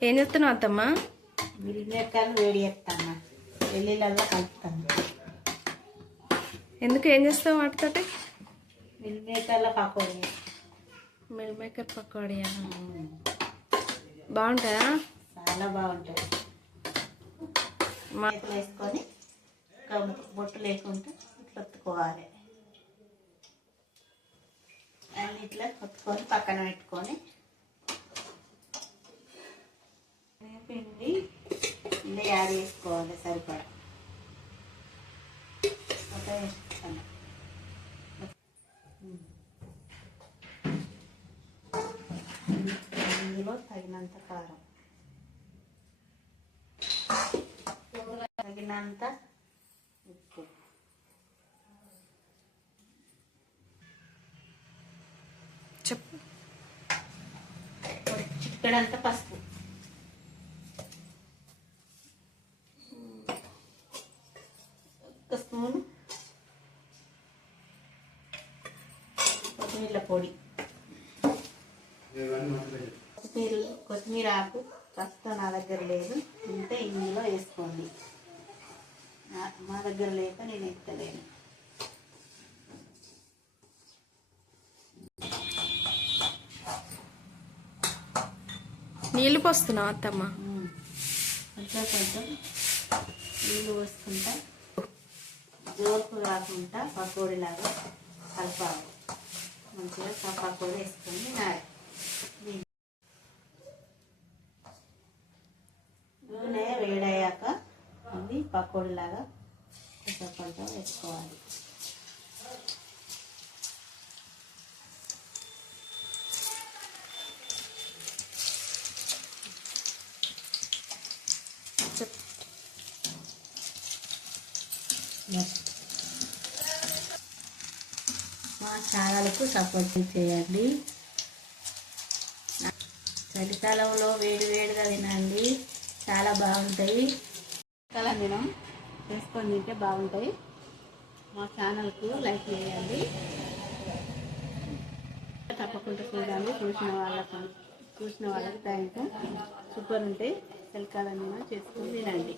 ఏం చేస్తున్నావు అత్తమ్మ? మిల్లిమేకర్లు వేడి చేస్తాను, వెల్లుల్లిలో కలుపుతాను. ఎందుకు ఏం చేస్తావు వాటితోటి? మిల్లిమేకర్ల పకోడీ. మిల్ మేకర్ పకోడియా? బాగుంటాయా? చాలా బాగుంటాయి. చేతులు వేసుకొని బొట్టు లేకుండా ఇట్లా ఒత్తుకోవాలి. అన్ని ఇట్లా ఒత్తుకొని పక్కన పెట్టుకొని పిండి ఇందులో యాడ్ చేసుకోవాలి సరిపడా. ఇందులో తగినంత కారం, తగినంత ఉప్పు, చెప్పు. చిక్కడంత పసుపు, ఒక స్పూన్ కొత్తిమీర పొడి, కొత్తిమీర ఆకు ప్రస్తుతం నా దగ్గర లేదు, ఉంటే ఇందులో వేసుకోండి. మా దగ్గర లేక నేను ఎత్తలేను. నీళ్ళు పోస్తున్నావు అత్తమ్మ? కొంచెం కొంచెం నీళ్ళు పోసుకుంటా జోరుకు కాకుండా పకోడీలాగా కలపాలి. మంచిగా పకోడీ వేసుకొని నూనె వేడయ్యాక అవి పకోడీలాగా కొంచెం కొంచెం వేసుకోవాలి. మా ఛానల్కు సపోర్ట్ చేయండి. చలికాలంలో వేడి వేడిగా తినండి, చాలా బాగుంటాయి. చలికాలం దినం చేసుకొని తింటే బాగుంటాయి. మా ఛానల్కు లైక్ చేయండి, తప్పకుండా చూడండి. చూసిన వాళ్ళకి థ్యాంక్ యూ. సూపర్ ఉంటాయి. చలికాలం దినం చేసుకొని తినండి.